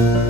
thank you